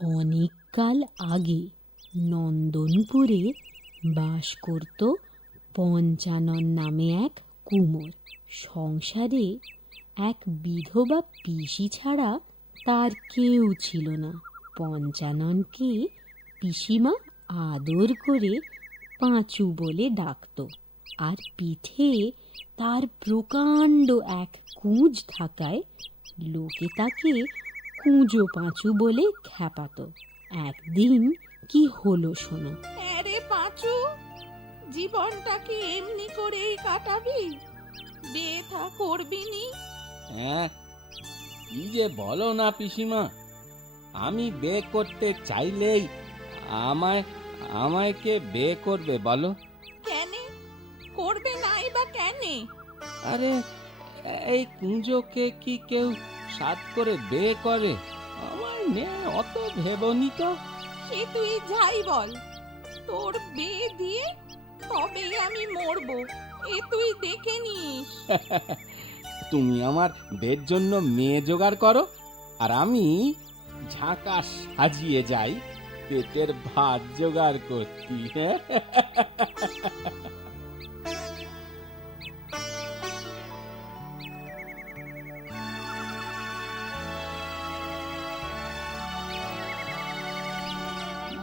অনেককাল আগে নন্দনপুরে বাস করত পঞ্চানন নামে এক কুমোর। সংসারে এক বিধবা পিসি ছাড়া তার কেউ ছিল না। পঞ্চাননকে পিসিমা আদর করে পাঁচু বলে ডাকত, আর পিঠে তার প্রকাণ্ড এক কুঁজ থাকায় লোকে তাকে কুঁজো পাঁচু বলে খ্যাপাত। একদিন কি হলো শোনো। আরে পাঁচু, জীবনটা কি এমনি করেই কাটাবি? বিয়ে থা করবি নি? হ্যাঁ, কি যে বলো না পিসিমা, আমি বিয়ে করতে চাইলেই আমায় আমায় কে বিয়ে করবে বলো? কেনে করবে নাই বা কেনে? আরে এই কুঁজোকে কি কেউ সাত করে বিয়ে করে? আমার মেয়ে অত ভেবনি তো। সে তুই যাই বল, তোর বিয়ে দিয়ে তবেই আমি মরবো, এ তুই দেখে নিস। তুমি আমার বিয়ের জন্য মেয়ে জোগাড় করো, আর আমি ঝাঁকা সাজিয়ে যাই পেটের ভাত জোগাড় করতি।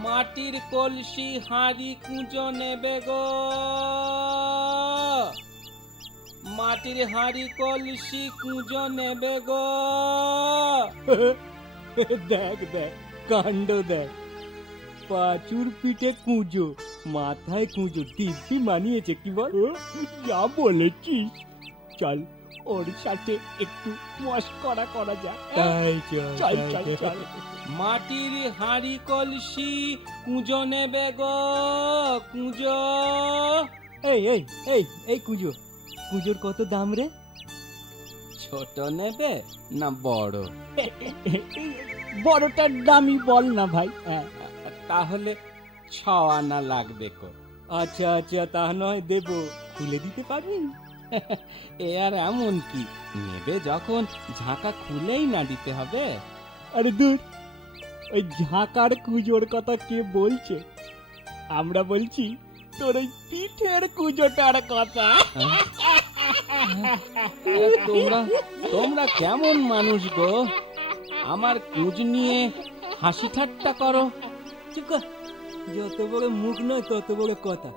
মাটির কলসি হাঁড়ি কুঁজো নেবে গো, মাটির হাঁড়ি কলসি কুঁজো নেবে গো। দেখ দেখ কাণ্ড দেখ, পাঁচুর পিঠে কুঁজো, মাথায় কুঁজো, দিব্যি মানিয়েছে কি বল? যা বলেছিস, চল ওর সাথে একটু মস্করা করা যাক। তাই চল চল চল। মাটির হাঁড়ি কলসি কুঁজো নেবে গো, কুঁজো। এই এই এই এই কুঁজো, কুঁজোর কত দাম রে? ছোট নেবে না বড়? বড়টার দামই বল না ভাই। তাহলে 6 আনা লাগবে কো। আচ্ছা আচ্ছা, তা নয় দেব, খুলে দিতে পারবি? এ আর এমন কি, নেবে যখন ঝাঁকা খুলেই না দিতে হবে? আরে দূর, ওই ঝাঁকার কুঁজোর কথা কে বলছে? আমরা বলছি তোর ওই পিঠের কুঁজোটার কথা। তোমরা তোমরা কেমন মানুষ গো, আমার কুঁজ নিয়ে হাসি ঠাট্টা করো। চুপ কর, যত বড় মুখ নয় তত বড় কথা।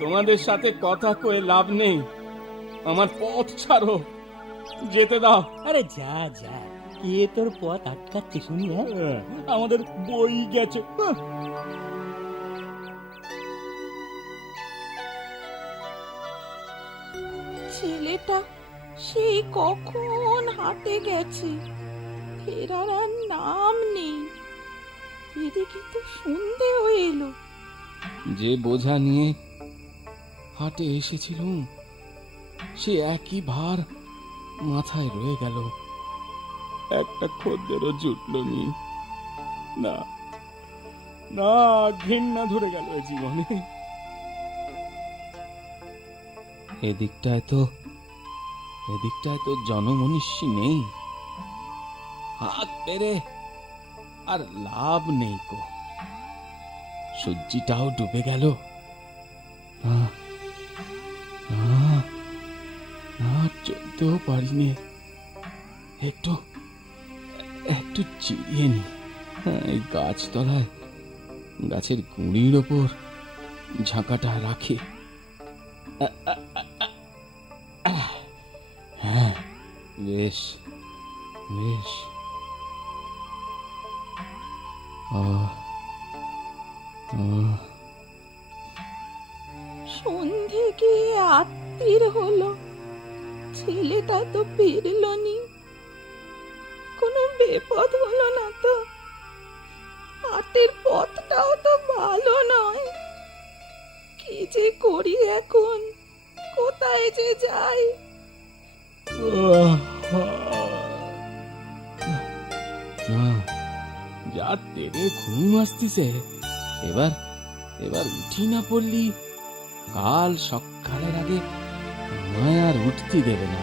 তোমাদের সাথে কথা কয়ে লাভ নেই, আমার পথ ছাড়ো, যেতে দাও। আরে যা যা, কে তোর পথ আটকাচ্ছে শুনি? আমাদের বই গেছে। ছেলেটা সেই কখন হাটে গেছে, ফেরার আর নাম নেই। এদিকে তো সন্ধে হয়ে এলো। যে বোঝা নিয়ে হাটে এসেছিলুম, সে একই ভার মাথায় রয়ে গেল, একটা খদ্দেরও জুটল নি। না না, ঘৃণা ধরে গেল জীবনে। এদিকটায় তো জনমনীষী নেই, হাত পেরে আর লাভ নেই কো। সূর্যিটাও ডুবে গেল। না না না, চলতেও পারিনি, একটু একটু চিড়িয়ে নি। এই গাছতলায় গাছের গুঁড়ির ওপর ঝাঁকাটা রাখি। হ্যাঁ, বেশ বেশ। সন্ধে গিয়ে আত্মীর হলো, ছেলেটা তো ফিরলো নি। কোনো বিপদ হলো না তো? হাটের পথটাও তো ভালো নয়। কি যে করি এখন, কোথায় যে যাই? না, যা তেরে ঘুম আসতিছে, এবার উঠি না পড়লি কাল সকালের আগে আমায় আর উঠতে দেবে না।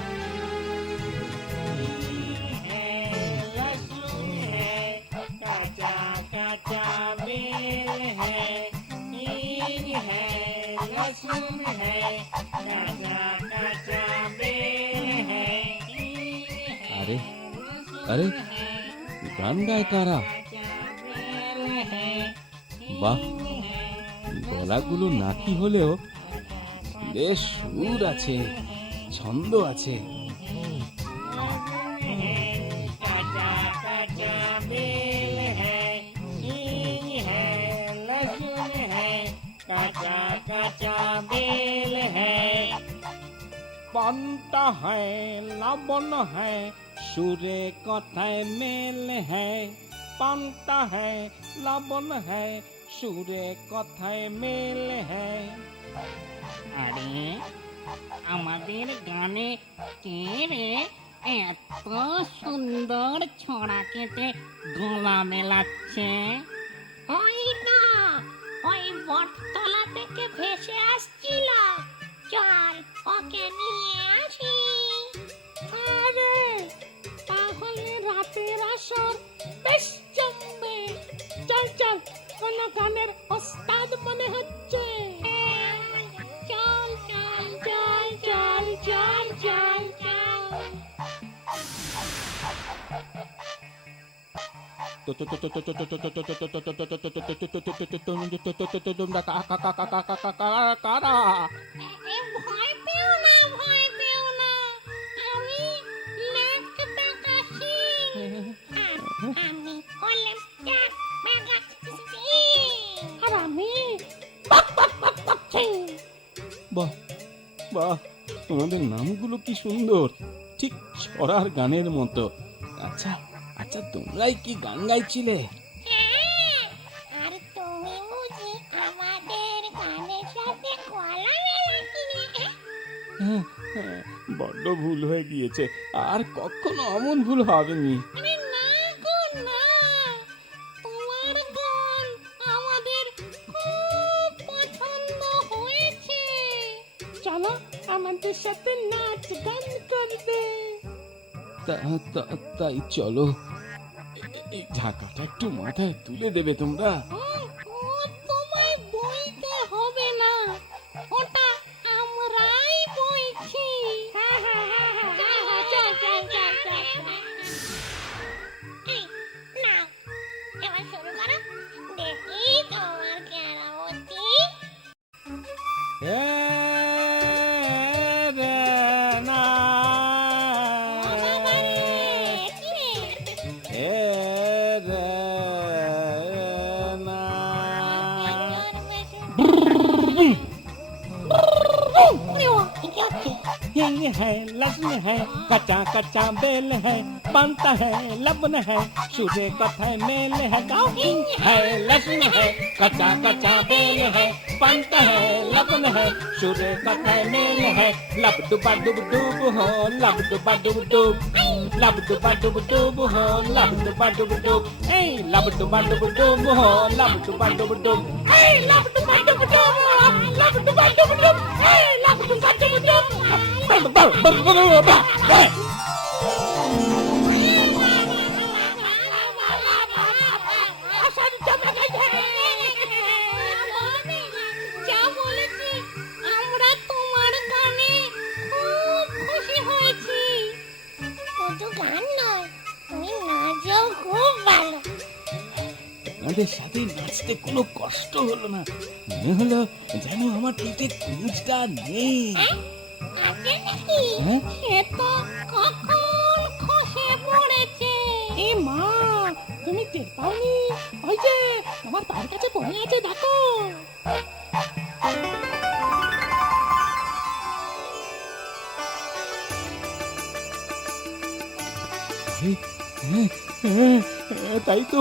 कच्चा बेल है, हींग है, लहसुन है, कच्चा कच्चा बेल है, हींग है, আরে আরে গান গায় কারা? बेल है, বাহ, গলাগুলো নাকি হলেও বেশ সুর আছে, ছন্দ আছে। कच्चा कच्चा बेल है, हींग है, लहसुन है, कच्चा कच्चा बेल है, পান্তা है, লবণ है, সুরে কথায় মেল है। পান্তা है, লবণ है, সুরে কথায় মেল है। আরে আমাদের গানে কে রে এত সুন্দর ছড়া কেটে গলা মেলাচ্ছে? ওই না, ওই বটতলা থেকে ভেসে আসছিল, চল ওকে নিয়ে আসি। আরে তাহলে রাতের আসর বেশ জমবে। চল চল, কোন গানের ওস্তাদ মনে হচ্ছে। চল চল চল চল চল চল চল। কারা? ভয় পেও না, ভয় পেও না, আমি নাক ডাকা সিং। আমি হলাম নাক ডাকা সিং। আর আমি বক বক বক বক সিং। বাহ বাহ, তোমাদের নামগুলো কি সুন্দর, ঠিক ছড়ার গানের মতো। আচ্ছা আচ্ছা, তোমরাই কি গান গাইছিলে? হ্যাঁ, আর তুমি বুঝি আমাদের গানের সাথে গলা মেলাছিলে? হ্যাঁ, হ্যাঁ, বড্ড ভুল হয়ে গিয়েছে, আর কখনো অমন ভুল হবেনি। আরে না গো না, তোমার গান আমাদের খুব পছন্দ হয়েছে। চলো আমাদের সাথে নাচ গান করবে। তাই চলো। এই ঢাকাটা একটু মাথায় তুলে দেবে তোমরা? ও তোমায় বইতে হবে না, ওটা আমরাই বইছি। চল চল চল চল। এই নাও, এবার শুরু করো, দেখি তোমার কেরামতি। এ রে না, এ রে না। हींग है, लहसुन है, कच्चा कच्चा बेल है, बनता है, लबन है, सूर्य कथा मेल है। गाओ हींग है, लहसुन है, कच्चा कच्चा बेल है, बनता है, लबन है, सूर्य कथा मेल है। लब डुबा डुब डुब हो, लब डुबा डुब डुब, लब डुबा डुब डुब हो, लब डुबा डुब डुब, ए लब डुबा डुब डुब हो, लब डुबा डुब डुब, ए लब डुबा डुब डुब, लब डुबा डुब डुब, ए लब डुबा डुब डुब। যা বলেছি, আমরা তোমার গানে খুব খুশি হয়েছি। শুধু গান নয়, তুমি নাচও খুব ভালো। আমাদের সাথে নাচতে কোনো কষ্ট হলো না, মনে হলো যেন আমার পেটে কুঁজটা নেই। আছে নাকি? হ্যাঁ? সে তো কখন খসে পড়েছে। এ মা, তুমি টের পাওনি? ওই যে তোমার পায়ের কাছে পড়ে আছে, দেখো। তাই তো,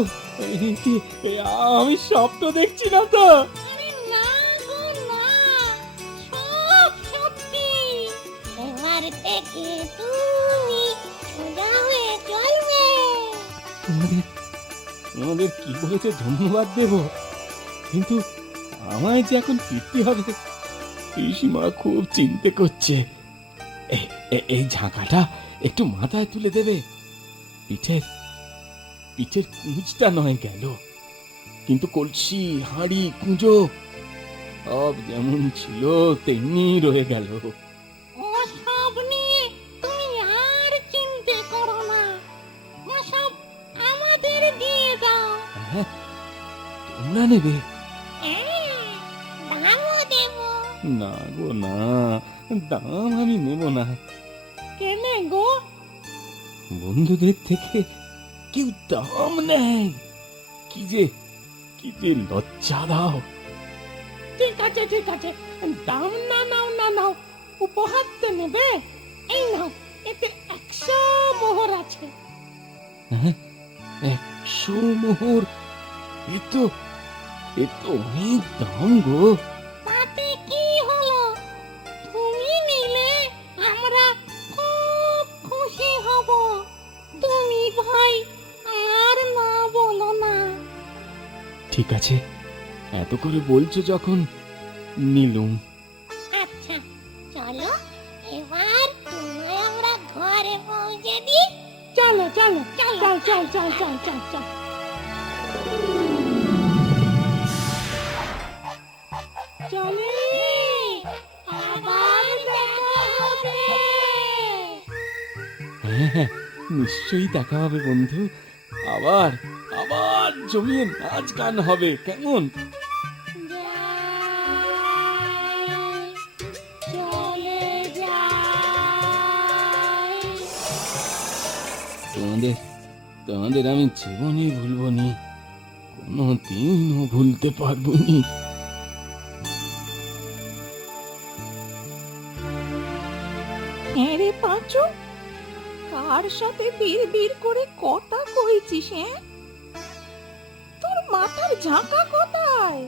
আমি স্বপ্ন দেখছি না তো? আরে না গো না, সব সত্যি। এবার থেকে তুমি সোজা হয়ে চলবে। তোমাদের কি বলেছে ধন্যবাদ দেব, কিন্তু আমায় যে এখন ফিরতে হবে। পিসিমা খুব চিন্তা করছে। এই ঝাঁকাটা একটু মাথায় তুলে দেবে। পিঠের কুঁচটা নয় গেল, কিন্তু কলসি হাঁড়ি কুঁজো সব যেমন ছিল তেমনি রয়ে গেল। ওসব নিয়ে তুমি আর চিন্তা করো না, ওসব আমাদের দিয়ে দাও। হ্যাঁ, তোমরা নেবে? দামও দেব। না গো না, দাম আমি নেব না। কেনে গো? বন্ধুদের থেকে কেউ দাম নেয়? কি যে লজ্জা দাও। ঠিক আছে ঠিক আছে, দাম না নাও না নাও, উপহার তো নেবে। এই নাও, এতে 100 মোহর আছে। হ্যাঁ, 100 মোহর? এ তো অনেক দাম গো। তাতে কি হলো, তুমি নিলে আমরা খুব খুশি হব। তুমি ভাই আর না বলো না। ঠিক আছে, এত করে বলছো যখন নিলুম। আচ্ছা চলো, এবার তোমায় আমরা ঘরে পৌঁছে দিই। চলো চলো চল চল চল চল চল চল। চলে আবার দেখা হবে। হ্যাঁ, নিশ্চয়ই দেখা হবে বন্ধু। আবার জমিয়ে নাচ গান হবে, কেমন? চলে যাই। তোমাদের আমি জীবনে ভুলবো নি, কোনোদিনও ভুলতে পারবো নি। হ্যাঁ রে পাঁচু, কার সাথে বিড় করে কথা কইছিস? হ্যাঁ, তোর মাথার ঝাঁকা কোথায়?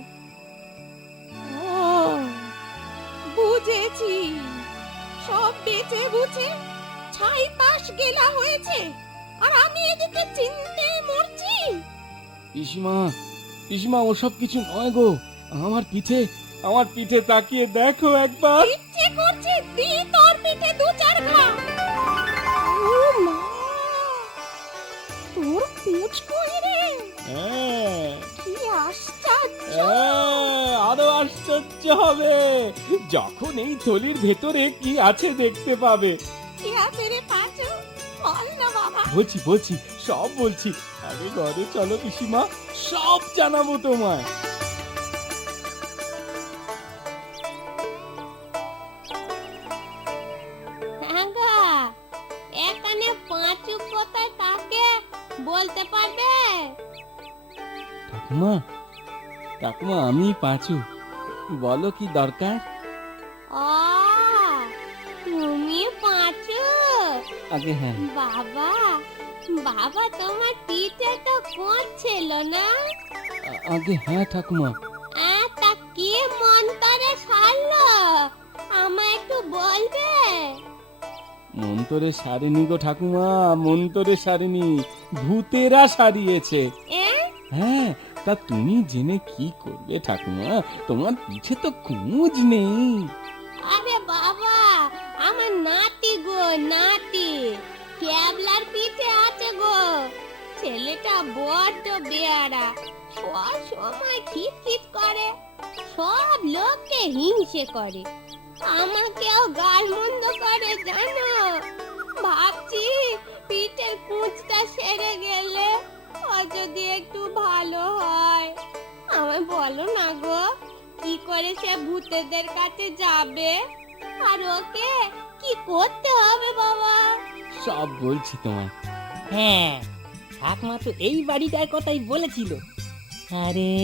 ও বুঝেছি, সব বেচে বুঝে ছাই পাশ গেলা হয়েছে, আর আমি এদিকে চিনতে মরছি। পিসিমা ওসব কিছু নয় গো। আমার পিঠে তাকিয়ে দেখো একবার। ইচ্ছে করছে দি তোর পিঠে 2-4 ঘা। ও মা, তোর পুঁছ কই রে? হ্যাঁ, কি আশ্চর্য! আরো আশ্চর্য হবে যখন এই থলির ভেতরে কি আছে দেখতে পাবে। কি আছে রে পাঁচু, বল না বাবা। বলছি সব বলছি। আগে ঘরে চলো পিসিমা, সব জানাবো তোমায়। এখানে পাঁচু কোথায় থাকে বলতে পারবে? ঠাকুমা আমি পাঁচু, বলো কি দরকার? তুমি পাঁচু? আগে হ্যাঁ। বাবা তোমার পিঠে তো করছিল না? আগে হ্যাঁ ঠাকুমা। তা কি মন্তরে সারলো, আমায় একটু বলবে? মন্তরে সারেনি গো ঠাকুমা, মন্তরে সারেনি, ভূতেরা সারিয়েছে। হ্যাঁ, তা তুমি জেনে কি করবে ঠাকুমা, তোমার পিছে তো খোঁজ নেই। আরে বাবা, আমার নাতি গো নাতি, ক্যাবলার পিঠে আছে গো। ছেলেটা বড্ড বেয়ারা, সব সময় খিটখিট করে, সব লোককে হিংসে করে, আমাকেও গালমন্দ করে জানো। ভাবছি পিঠের কুঁচটা সেরে গেলে ও যদি একটু ভালো হয়। আমায় বলো না গো, কি করে সে ভূতেদের কাছে যাবে, আর ওকে কি করতে হবে বাবা? সব বলছি তোমায়। হ্যাঁ, ঠাকমা তো এই বাড়িটার কথাই বলেছিল। আরে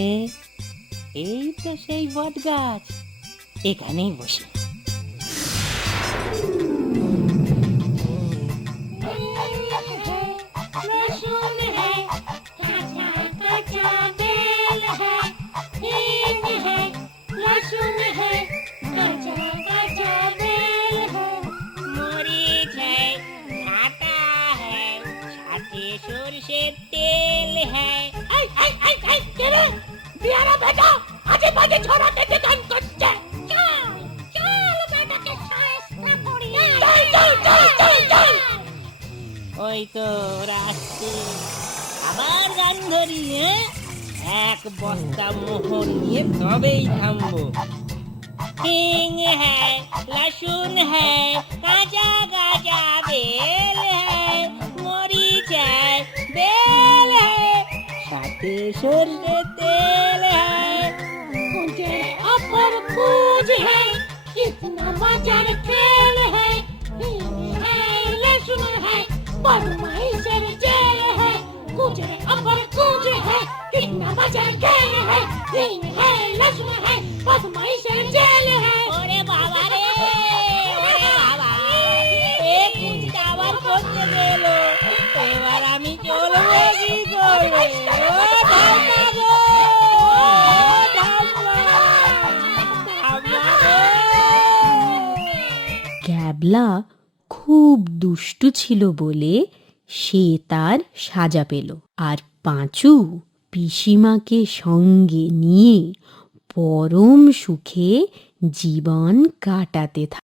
এই তো সেই বট গাছ, এখানেই বসি। लहसुन है, कच्चा कच्चा बेल है, हींग है, लहसुन है, कच्चा कच्चा बेल है, मरीच है, आटा है, साथे সরষের তেল है। आई तेरे बियारा बेटा आजे बाजे छोरा के गान करছে। चल बेटा के साइज ना पड़ी। चल ওই তো রাস্তে আবার গান ধরি। এক বস্তা মোহন নিয়ে তবেই থামবো। হিং হ্যায়, লসুন হ্যায়, কাঁচা কাঁচা বেল হ্যায়, মরিচ হ্যায়, বেল হ্যায়, সাথে সর্ষে তেল হ্যায়। मुझे अपर पूज है, कितना बाजार खेल है, लहसुन है, बदमाशर जेल है, मुझे अपर पूज है, कितना बाजार खेल है, लहसुन है, बदमाशर जेल है। ওরে বাবা রে, ওরে বাবা, এ কুঁচটা আবার করতে গেল, এবার আমি চলবো কি করে? ও ঠাম্মা গো, ও ঠাম্মা, ঠাম্মা গো। ক্যাবলা খুব দুষ্টু ছিল বলে সে তার সাজা পেল। আর পাঁচু পিসিমাকে সঙ্গে নিয়ে পরম সুখে জীবন কাটাতে থাকে।